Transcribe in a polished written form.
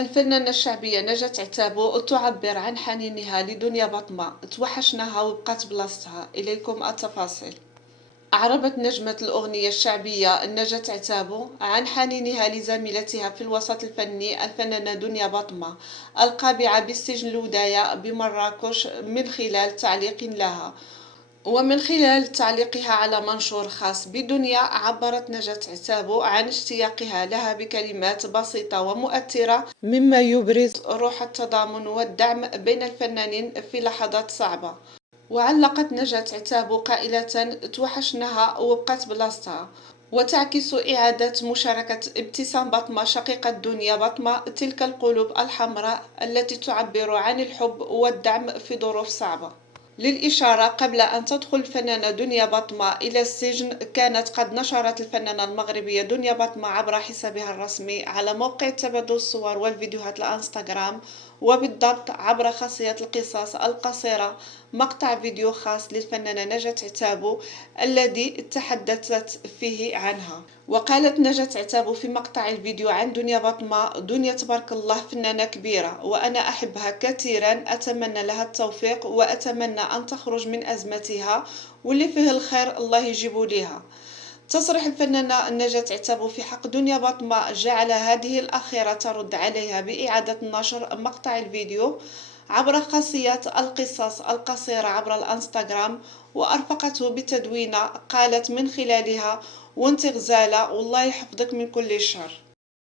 الفنانة الشعبية نجاة عتابو تعبر عن حنينها لدنيا بطمة توحشناها وبقات بلاصتها. إليكم التفاصيل. أعربت نجمة الأغنية الشعبية نجاة عتابو عن حنينها لزميلتها في الوسط الفني الفنانة دنيا بطمة القابعة بالسجن الوداية بمراكش من خلال تعليق لها. ومن خلال تعليقها على منشور خاص بدنيا، عبرت نجاة عتابو عن اشتياقها لها بكلمات بسيطة ومؤثرة مما يبرز روح التضامن والدعم بين الفنانين في لحظات صعبة. وعلقت نجاة عتابو قائلة: توحشناها وبقات بلاصتها، وتعكس إعادة مشاركة ابتسام بطمة شقيقة دنيا بطمة تلك القلوب الحمراء التي تعبر عن الحب والدعم في ظروف صعبة. للإشارة، قبل أن تدخل الفنانة دنيا بطمة إلى السجن، كانت قد نشرت الفنانة المغربية دنيا بطمة عبر حسابها الرسمي على موقع تبادل الصور والفيديوهات الانستغرام، وبالضبط عبر خاصية القصص القصيرة، مقطع فيديو خاص للفنانة نجاة عتابو الذي تحدثت فيه عنها. وقالت نجاة عتابو في مقطع الفيديو عن دنيا بطمة: دنيا تبارك الله فنانة كبيرة وأنا أحبها كثيرا، أتمنى لها التوفيق وأتمنى أن تخرج من أزمتها، واللي فيه الخير الله يجيبه لها. تصريح الفنانة نجاة عتابو في حق دنيا بطمة جعل هذه الأخيرة ترد عليها بإعادة نشر مقطع الفيديو عبر خاصية القصص القصيرة عبر الانستغرام، وأرفقته بتدوينة قالت من خلالها: وانت غزالة والله يحفظك من كل شر.